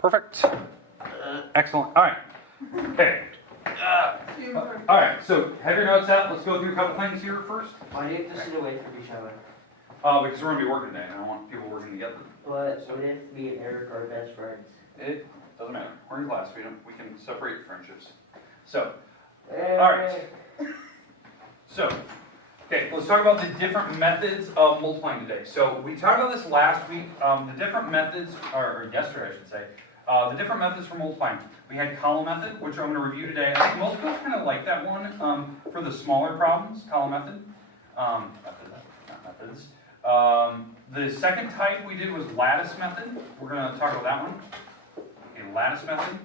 Perfect. Excellent. All right. Okay. All right. So have your notes out. Let's go through a couple things here first. Why do you have to sit away from each other? Because we're going to be working today, and I don't want people working together. But what if me and Eric are best friends? It doesn't matter. We're in class. We can separate friendships. So, Hey. all right. So, okay, let's talk about the different methods of multiplying today. So we talked about this last week. The different methods, or yesterday I should say, the different methods for multiplying. We had column method, which I'm going to review today. I think most people kind of like that one for the smaller problems, column method. Methods. The second type we did was lattice method. We're going to talk about that one. Okay, lattice method.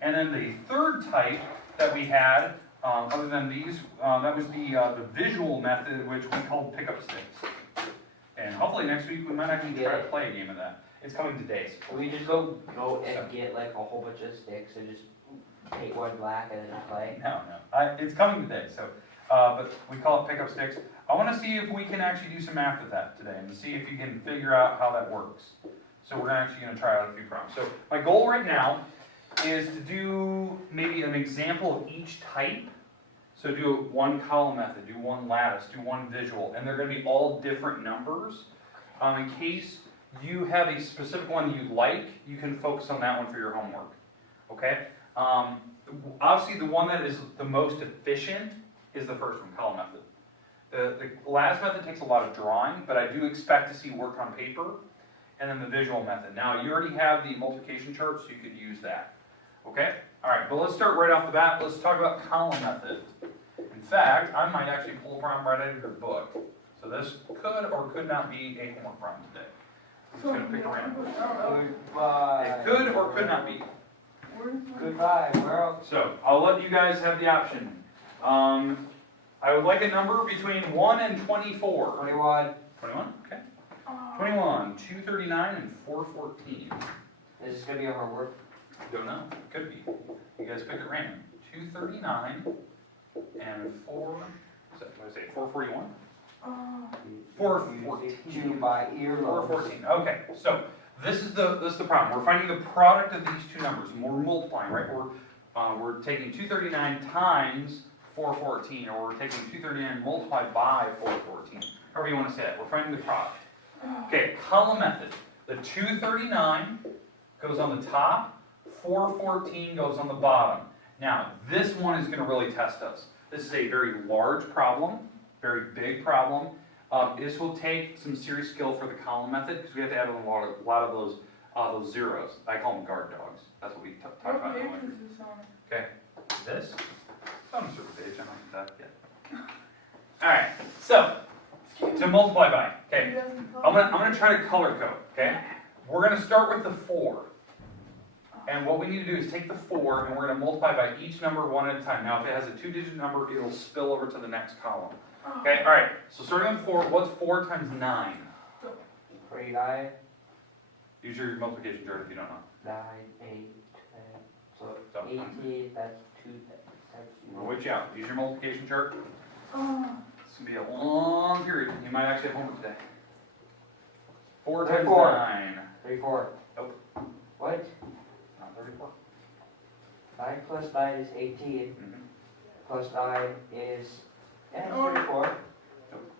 And then the third type that we had, other than these, that was the visual method, which we called pickup sticks. And hopefully next week we might actually try to play a game of that. It's coming today. Can we just go and get like a whole bunch of sticks and just take one black and then just play? No. It's coming today, so, but we call it pickup sticks. I want to see if we can actually do some math with that today and see if you can figure out how that works. So we're actually going to try out a few problems. So my goal right now is to do maybe an example of each type. So do one column method, do one lattice, do one visual, and they're going to be all different numbers. In case you have a specific one that you like, you can focus on that one for your homework. Okay? Obviously, the one that is the most efficient is the first one, column method. The lattice method takes a lot of drawing, but I do expect to see work on paper. And then the visual method. Now, you already have the multiplication chart, so you could use that. Okay? All right, but let's start right off the bat. Let's talk about column method. In fact, I might actually pull a problem right out of your book. So this could or could not be a homework problem today. I'm just going to pick a random. Goodbye. It could or could not be. Goodbye, world. So I'll let you guys have the option. I would like a number between 1 and 24. 21. 21? Okay. 21, 239, and 414. Is this going to be our work? Don't know. Could be. You guys pick at random. 239 and 4. Is that what I say? 441? 414. By ear. 414. Okay. So this is the problem. We're finding the product of these two numbers, and we're multiplying, right? We're taking 239 times 414, or we're taking 239 multiplied by 414. However you want to say it. We're finding the product. Okay, column method. The 239 goes on the top, 414 goes on the bottom. Now, this one is going to really test us. This is a very large problem, very big problem. This will take some serious skill for the column method because we have to add in a lot of those zeros. I call them guard dogs. That's what we talked about. Okay, this? It's on a certain page. I don't have that yet. All right, so to multiply by. Okay, I'm gonna try to color code. Okay, we're gonna start with the 4, and what we need to do is take the 4 and we're gonna multiply by each number one at a time. Now, if it has a 2-digit number, it'll spill over to the next column. Okay, all right. So starting with 4, what's 4 times 9? 39. Use your multiplication chart if you don't know. 9, 8, 10. So 18. That's 2 times 2. I'll wait you out. Use your multiplication chart. This will be a long period. You might actually have homework today. 4 times 9. 34. Nope. What? Not 34. 9 plus 9 is 18. Plus 9 is... Yeah, it's 34. Nope.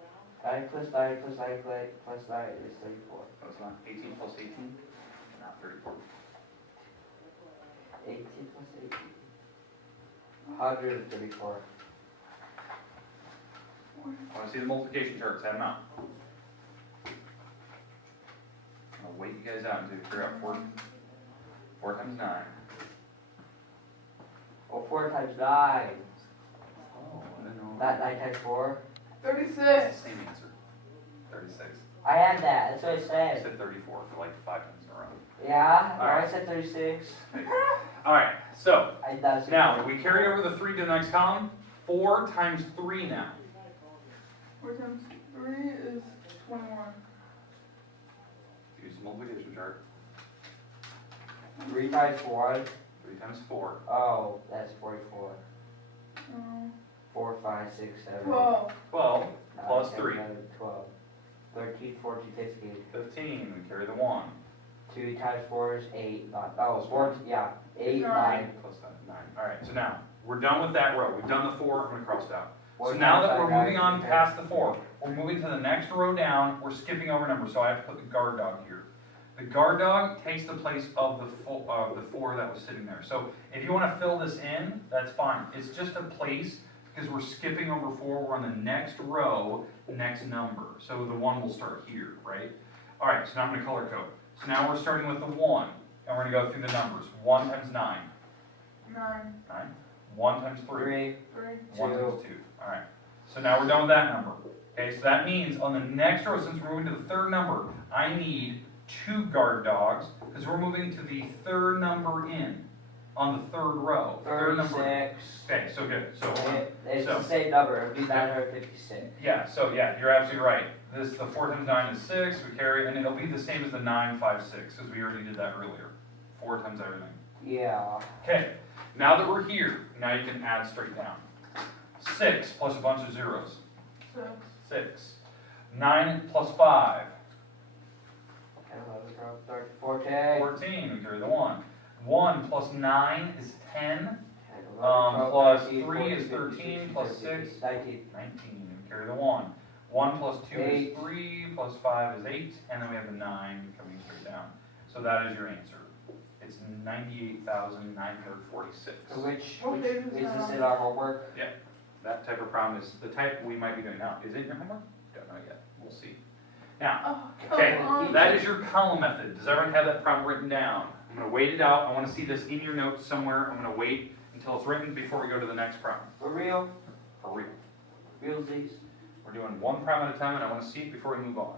9 plus 9 plus 9 plus 9 is 34. No, it's not. 18 plus 18? Not 34. 18 plus 18. 134. I want to see the multiplication charts. Add them out. I'll wait you guys out until you figure out 4 times 9. Oh, 4 times 9. Oh, I didn't know. Not 9 times 4. 36. It's the same answer. 36. I had that. That's what I I said. said 34 for like 5 times in a row. Yeah? All right. I said 36. Alright, so I thought now we carry over the 3 to the next column. 4 times 3 now. 4 times 3 is 21. Use the multiplication chart. 3 times 1. 3 times 4. Oh, that's 44. Um, 4, 5, 6, 7. 12. 12 plus 10, 3. 11, 12. 13, 14, 15. 15. We carry the 1. 2 times 4 is 8, oh, 4, yeah, 8, 9. Plus 9. Alright, so now, we're done with that row. We've done the 4, I'm gonna cross it out. So 4 now times that we're 5, moving on past the 4, we're moving to the next row down, we're skipping over numbers, so I have to put the guard dog here. The guard dog takes the place of the 4 that was sitting there. So if you want to fill this in, that's fine. It's just a place because we're skipping over 4, we're on the next row, next number. So the 1 will start here, right? Alright, so now I'm going to color code. So now we're starting with the 1, and we're going to go through the numbers. 1 times 9. 9. 1 times 3. 3, 1 2. times 2. Alright. So now we're done with that number. Okay, so that means on the next row, since we're moving to the third number, I need 2 guard dogs, because we're moving to the third number in, on the third row. Third number. 36. Okay, so good. So, It's so- the same number, it'd be 956. yeah, so yeah, you're absolutely right. This, the 4 times 9 is 6, we carry, and it'll be the same as the 9, 5, 6, because we already did that earlier. 4 times everything. Yeah. Okay, now that we're here, now you can add straight down. 6 plus a bunch of zeros. 6. 6. 9 plus 5. 14. 14, we carry the 1. 1 plus 9 is 10. 12, Plus 13, 3 is 14, 13, 15, plus 16, 6, 19. 19, we carry the 1. 1 plus 2 is 8. 3, plus 5 is 8, and then we have the 9 coming straight down. So that is your answer. It's 98,946. So which What is page is this that in on? our homework? That type of problem is the type we might be doing now. Is it in your homework? Don't know yet. We'll see. Now, Oh, okay, come on. that is your column method. Does everyone have that problem written down? I'm going to wait it out. I want to see this in your notes somewhere. I'm going to wait until it's written before we go to the next problem. For real? For real. Realsies? We're doing one problem at a time, and I want to see it before we move on.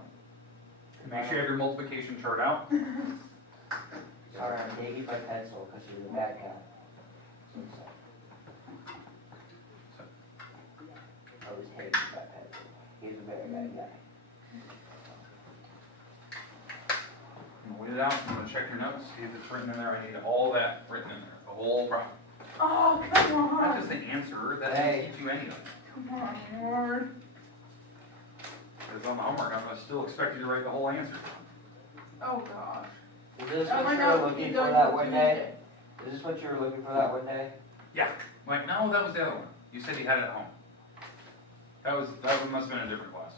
Make sure you have your multiplication chart out. Sorry, I'm taking my pencil because you're the bad guy. I was taking my pencil. He's a very bad guy. I'm going to wait it out. I'm going to check your notes, see if it's written in there. I need all that written in there, the whole problem. Oh, come Not on. just the answer, that Hey. doesn't teach you anything. Come on, Lord. Because on the homework, I'm going to still expect you to write the whole answer. Oh, gosh. Is this Oh, what my you God, were looking you for don't that do one day? Is this what you were looking for that one day? Like, no, that was the other one. You said you had it at home. That one must have been a different class.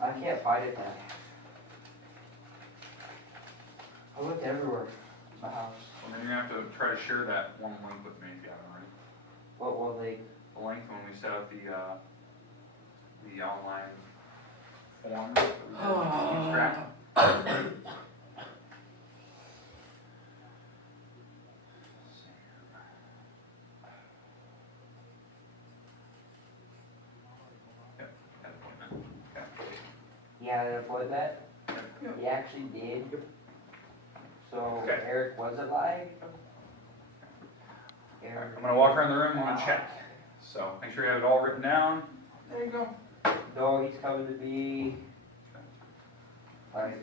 I can't find it now. I looked everywhere in my house. Well, then you're going to have to try to share that one link with me if you haven't already. What will they? The link when we set up the online form that we did, keep track. Yep, got an appointment. Okay. He had an appointment? Yep. He actually did? So Okay. Eric wasn't lying? Alright, I'm gonna walk around the room, I'm gonna check. So make sure you have it all written down. There you go. No, he's coming to be like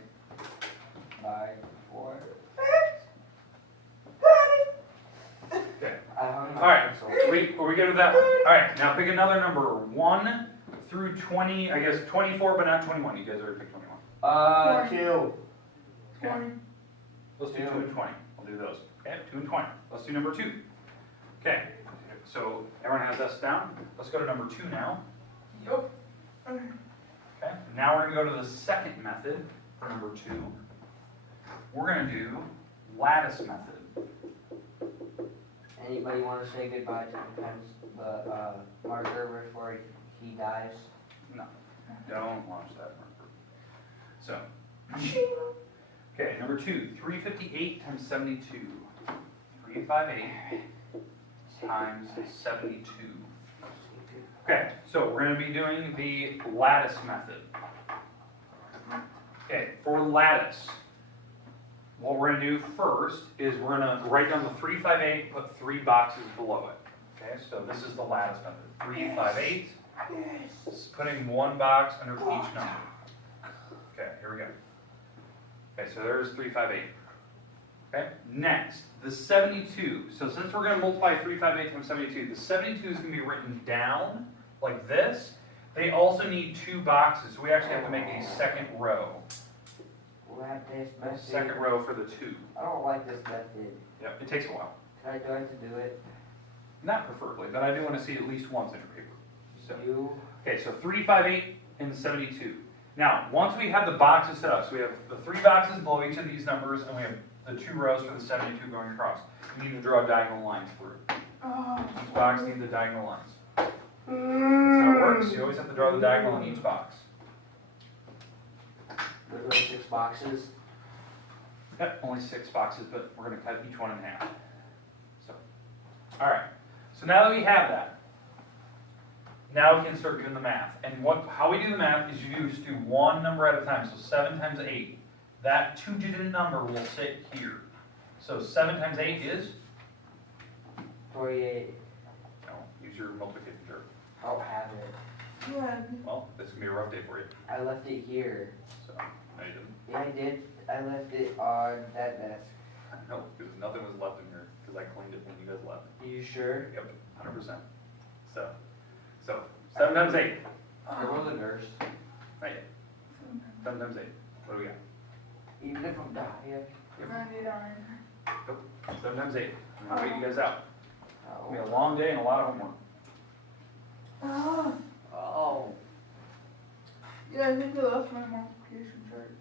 9, 4. Okay. I hung my Alright, pencil. are we good with that one? Alright, now pick another number, 1 through 20, I guess 24, but not 21. You guys already picked 21. 2. 20. Let's do 2 and 20. We'll do those. Okay, 2 and 20. Let's do number 2. Okay, so everyone has this down. Let's go to number 2 now. Yup. Okay. Okay, now we're gonna go to the second method for number 2. We're gonna do lattice method. Anybody want to say goodbye to the marker before he dies? No, don't launch that marker. So, okay, number 2, 358 times 72. 358 times 72. Okay, so we're going to be doing the lattice method. Okay, for lattice, what we're going to do first is we're going to write down the 358, put 3 boxes below it. Okay, so this is the lattice method. 358, putting 1 box under each number. Okay, here we go. Okay, so there's 358. Okay, next, the 72. So since we're going to multiply 358 times 72, the 72 is going to be written down like this. They also need 2 boxes, so we actually have to make a second row. map this method. Second row for the 2. I don't like this method. Yep, it takes a while. Do I have to do it? Not preferably, but I do want to see at least once in your paper. So, You, okay, so 3, 5, 8, and 72. Now, once we have the boxes set up, so we have the 3 boxes below each of these numbers, and we have the 2 rows for the 72 going across. We need to draw diagonal lines through it. Oh. Each box needs the diagonal lines. That's how it works. You always have to draw the diagonal in each box. there's only 6 boxes. Yep, only 6 boxes, but we're going to cut each one in half. So, all right. So now that we have that, now we can start doing the math. And how we do the math is you just do one number at a time. So 7 times 8. That 2-digit number will sit here. So 7 times 8 is? 48. No, use your multiplication chart. I don't have it. Yeah. Well, this is going to be a rough day for you. I left it here. So, no, you didn't. Yeah, I did. I left it on that desk. No, because nothing was left in here, because I cleaned it when you guys left. You sure? Yep, 100%. So 7 times 8. I rolled the nurse. Not yet. 7 times 8. What do we got? Even if I'm dying. 99. 7 times 8. I'm gonna wait you guys out. It'll be a Oh. long day and a lot of homework. Oh. Oh. Yeah, I think I left my multiplication chart.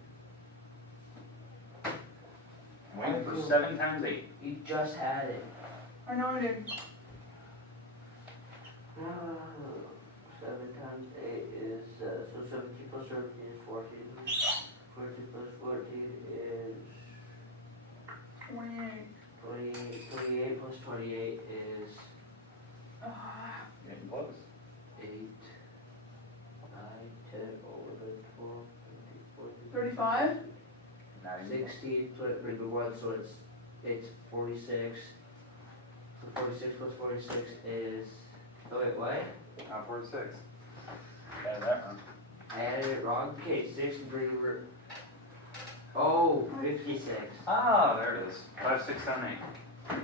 I'm waiting for 7 times 8. You just had it. I know I did. 7 times 8 is, so 17 plus 17 is 14. 14 plus 14 is 28. 28 plus 28 is Getting close. 8, 9, 10, 11, 12, 13, 35? 14, 16 plus, remember 1, so it's 46. So 46 plus 46 is, oh wait, what? Not 46. Add that one. I added it wrong. Okay, 6 and 3 were, oh, 56. Ah, there it is. 5, 6, 7, 8.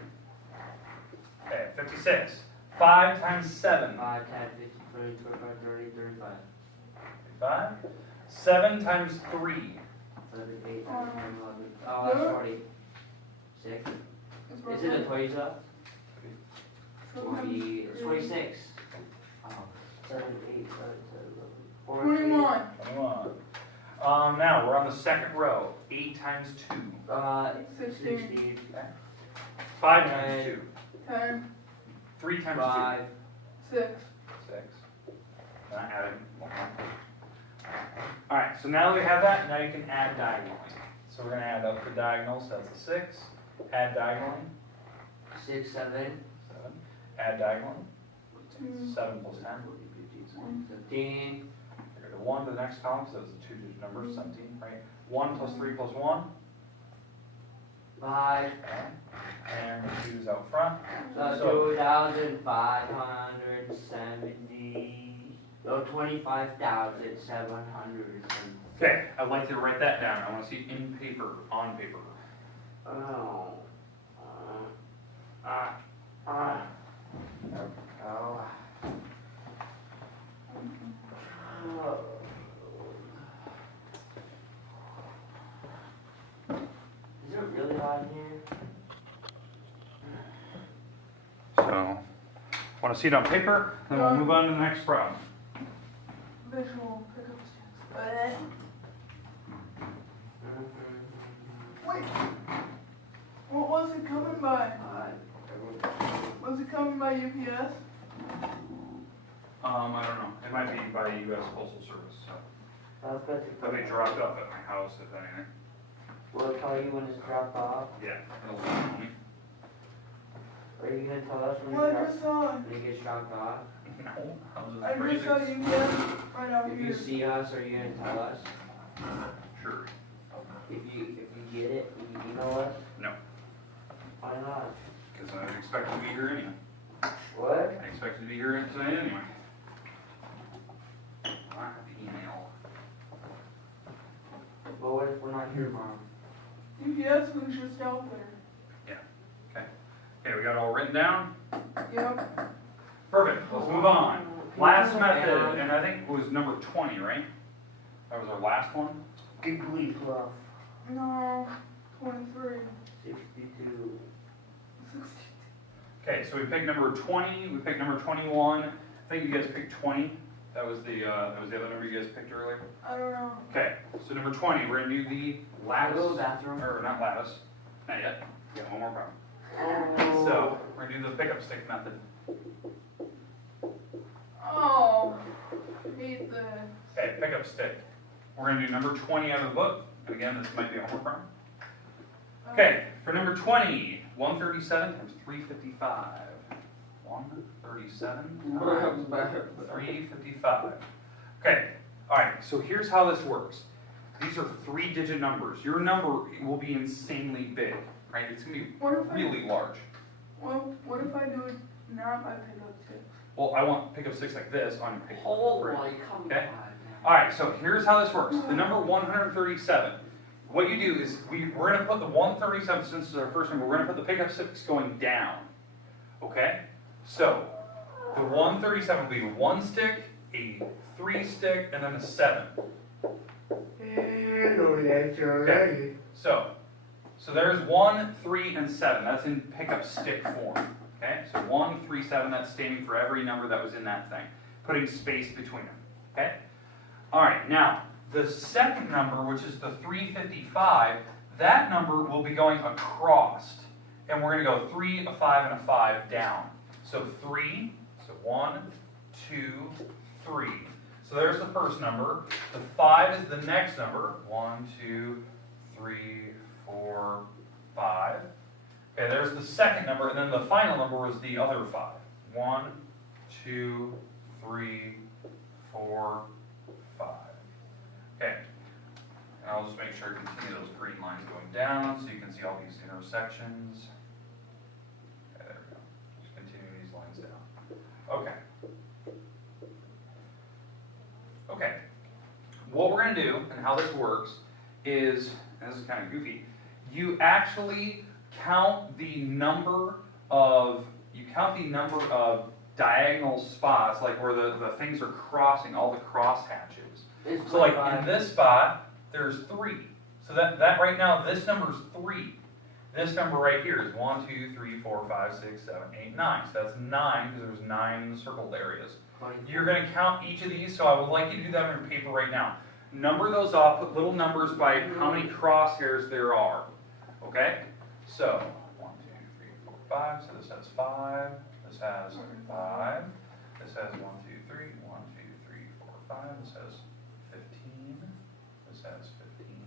Okay, 56. 5 times 7. 5, 10, 15, 20, 25, 30, 35. 35. 7 times 3. 7, 8, 9, 10, 11. Oh, that's 40. 6. Is it a 20 up? 40, 26. Oh, 7, 8, 9, 10, 11. 21. 21. Now we're on the second row. 8 times 2. 16. 5 times 2. 10. 3 times 5. 6. 2. 6. Not adding. Alright, so now that we have that, now you can add diagonally. So we're going to add up the diagonals. That's a 6. Add diagonally. 6, 7. 7. Add diagonally. 2. 7 plus 10. 15. Go to 1 to the next column, so that's a 2-digit number, 17, right? 1 plus 3 plus 1. 5. And the 2 is out front. So 2,570. No, 25,700. Okay, I'd like to write that down. I want to see in paper, on paper. Oh. Oh. Is it really hot in here? So, want to see it on paper, then we'll move on to the next problem. Visual pickup sticks. Wait. What was it coming by? Was it coming by UPS? I don't know. It might be by the U.S. Postal Service, so they'll be dropped off at my house if anything. Will it tell you when it's dropped off? Yeah, it'll tell me. Are you gonna tell us when Well, I it just saw. when it gets dropped off? No, I'll I just just saw raise it. UPS right out If you here. see us, are you gonna tell us? Sure. If you get it, will you email us? No, Why not? because I expect to be here anyway. What? I expect to be here tonight anyway. I have the email. But what if we're not here tomorrow? UPS was just out there. Okay, we got it all written down? Yep. Perfect, let's move on. Last method, and I think it was number 20, right? That was our last one? Giggly fluff. No, 23. 62. 60. Okay, so we picked number 20, we picked number 21. I think you guys picked 20. That was the other number you guys picked earlier. I don't know. Okay, so number 20, we're gonna do the lattice. Go to the bathroom. Or not lattice, not yet. We got one more problem. Oh. So we're gonna do the pickup stick method. Oh, hate this. Okay, pickup stick. We're gonna do number 20 out of the book. And again, this might be a homework problem. Okay, for number 20, 137 times 355. 137 times 355. Okay, alright, so here's how this works. These are 3-digit numbers. Your number will be insanely big, right? It's gonna be What if really large. what if I do it not by pickup sticks? Well, I want pickup sticks like this on your pickup. Holy, come Okay. on. Alright, so here's how this works. The number 137. What you do is we're going to put the 137, since this is our first number, we're going to put the pickup sticks going down. Okay? So, the 137 will be 1 stick, a 3 stick, and then a 7. Hello, that's Okay. So there's 1, 3, and 7. That's in pickup stick form. Okay? So 1, 3, 7, that's standing for every number that was in that thing. Putting space between them. Okay? Alright, now, the second number, which is the 355, that number will be going across. And we're going to go 3, a 5, and a 5 down. So 3, so 1, 2, 3. So there's the first number. The 5 is the next number. 1, 2, 3, 4, 5. Okay, there's the second number, and then the final number was the other 5. 1, 2, 3, 4, 5. Okay, and I'll just make sure to continue those green lines going down so you can see all these intersections. Okay, there we go. Just continue these lines down. Okay. Okay. What we're going to do, and how this works, is, and this is kind of goofy, you actually count the number of diagonal spots, like where the things are crossing, all the cross hatches. So like in this spot, there's 3. So that right now, this number's 3. This number right here is 1, 2, 3, 4, 5, 6, 7, 8, 9. So that's 9 because there's 9 circled areas. You're going to count each of these, so I would like you to do that on your paper right now. Number those off, put little numbers by how many crosshairs there are. Okay? So 1, 2, 3, 4, 5. So this has 5. This has 5. This has 1, 2, 3, 1, 2, 3, 4, 5. This has 15. This has 15.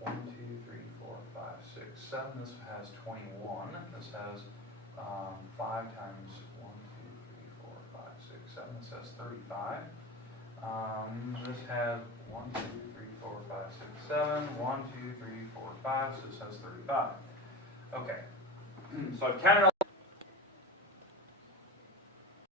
1, 2, 3, 4, 5, 6, 7. This has 21. This has 5 times 1, 2, 3, 4, 5, 6, 7. This has 35. This has 1, 2, 3, 4, 5, 6, 7. 1, 2, 3, 4, 5. So this has 35. Okay. So I've counted all